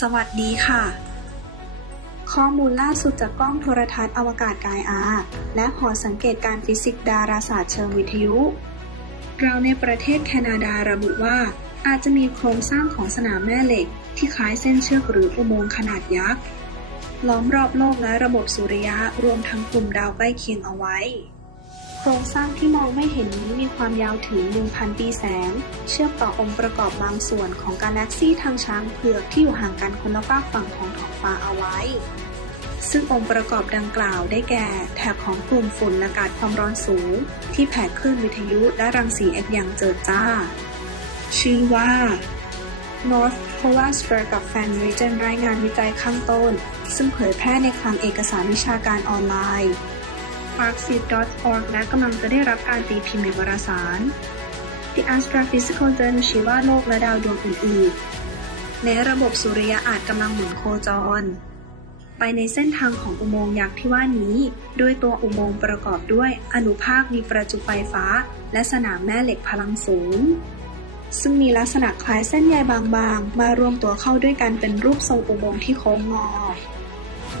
สวัสดีค่ะ ข้อมูลล่าสุดจากกล้องโทรทัศน์อวกาศกายอาและหอสังเกตการฟิสิกส์ดาราศาสตร์เชิงวิทยุ เราในประเทศแคนาดาระบุว่า อาจจะมีโครงสร้างของสนามแม่เหล็ก ที่คล้ายเส้นเชือกหรืออุโมงค์ขนาดยักษ์ล้อมรอบโลกและระบบสุริยะรวมทั้งกลุ่มดาวใกล้เคียงเอาไว้ โครงสร้างที่มองไม่เห็นนี้มีความยาวถึง 1,000 ปีแสง เชื่อมต่อองค์ประกอบบางส่วนของกาแล็กซี่ทางช้างเผือกที่อยู่ห่างกันคนละฝากฝั่งของท้องฟ้าเอาไว้ ซึ่งองค์ประกอบดังกล่าวได้แก่ แถบของกลุ่มฝุ่นอากาศความร้อนสูง ที่แผ่คลื่นวิทยุและรังสีเอ็กซ์อย่างเจิดจ้า ชื่อว่า North Polar Spur กับ Fan Region รายงานวิจัยข้างต้น ซึ่งเผยแพร่ในคลังเอกสารวิชาการออนไลน์ Parkseed.org และกำลังจะได้รับการตีพิมพ์ในวารสาร The Astrophysical Journal ชี้ว่าโลกและดาวดวงอื่นๆ ในระบบสุริยะอาจกำลังหมุนโคจร ไปในเส้นทางของอุโมงค์ยักษ์ที่ว่านี้ โดยตัวอุโมงค์ประกอบด้วยอนุภาคมีประจุไฟฟ้า และสนามแม่เหล็กพลังสูง ซึ่งมีลักษณะคล้ายเส้นใยบางๆ มารวมตัวเข้าด้วยกันเป็นรูปทรงอุโมงค์ที่โค้งงอ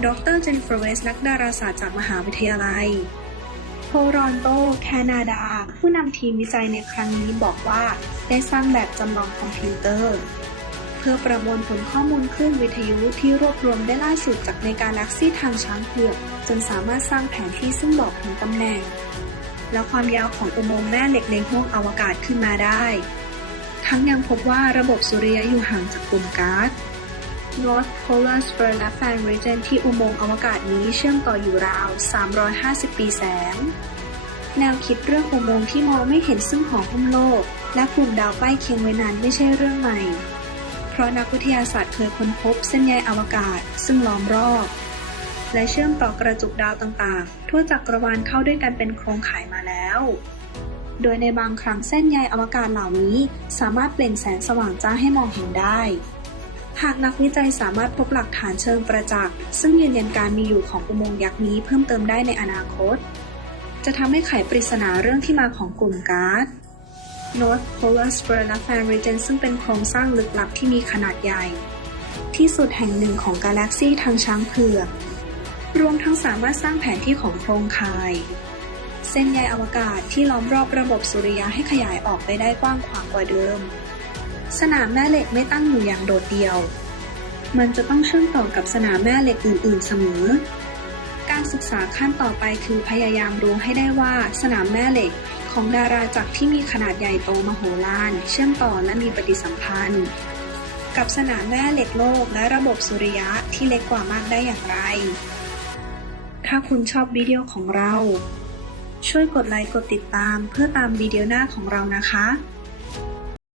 ดรเจนนิเฟอร์เวส นักดาราศาสตร์จากมหาวิทยาลัยโทรอนโต แคนาดา ผู้นำทีมวิจัยในครั้งนี้บอกว่าได้สร้างแบบจำลองคอมพิวเตอร์ เพื่อประมวลผลข้อมูลคลื่นวิทยุที่รวบรวมได้ล่าสุดจากในกาแล็กซี่ทางช้างเผือกจนสามารถสร้างแผนที่ซึ่งบอกถึงตำแหน่ง และความยาวของอุโมงค์แม่เหล็กในห้วงอวกาศขึ้นมาได้ ทั้งยังพบว่าระบบสุริยะอยู่ห่างจากกลุ่มก๊าซ North Polar Spur และ Fan Region ที่อุโมงค์อวกาศนี้เชื่อมต่ออยู่ราว 350 ปีแสง แนวคิดเรื่องอุโมงค์ที่มองไม่เห็นซึ่งหอหุ้มโลก และกลุ่มดาวใกล้เคียงไว้นั้นไม่ใช่เรื่องใหม่ เพราะนักวิทยาศาสตร์เคยค้นพบเส้นใยอวกาศซึ่งล้อมรอบ และเชื่อมต่อกระจุกดาวต่างๆ ทั่วจักรวาลเข้าด้วยกันเป็นโครงข่ายมาแล้วโดยในบางครั้งเส้นใยอวกาศเหล่านี้ สามารถเปลี่ยนแสงสว่างจ้าให้มองเห็นได้ หากนักวิจัยสามารถพบหลักฐานเชิงประจักษ์ซึ่งยืนยันการมีอยู่ของอุโมงค์ยักษ์นี้เพิ่มเติมได้ในอนาคต จะทำให้ไขปริศนาเรื่องที่มาของกลุ่มก๊าซ North Polar Spur และ Fan Region ซึ่งเป็นโครงสร้างลึกลับที่มีขนาดใหญ่ ที่สุดแห่งหนึ่งของกาแล็กซีทางช้างเผือก รวมทั้งสามารถสร้างแผนที่ของโครงข่าย เส้นใยอวกาศที่ล้อมรอบระบบสุริยะให้ขยายออกไปได้กว้างขวางกว่าเดิม สนามแม่เหล็กไม่ตั้งอยู่อย่างโดดเดี่ยว มันจะต้องเชื่อมต่อกับสนามแม่เหล็กอื่น ๆ เสมอ การศึกษาขั้นต่อไปคือพยายามรู้ให้ได้ว่าสนามแม่เหล็กของดาราจักรที่มีขนาดใหญ่โตมโหฬาร เชื่อมต่อและมีปฏิสัมพันธ์ กับสนามแม่เหล็กโลกและระบบสุริยะที่เล็กกว่ามากได้อย่างไร ถ้าคุณชอบวิดีโอของเรา ช่วยกดไลค์กดติดตามเพื่อตามวิดีโอหน้าของเรานะคะ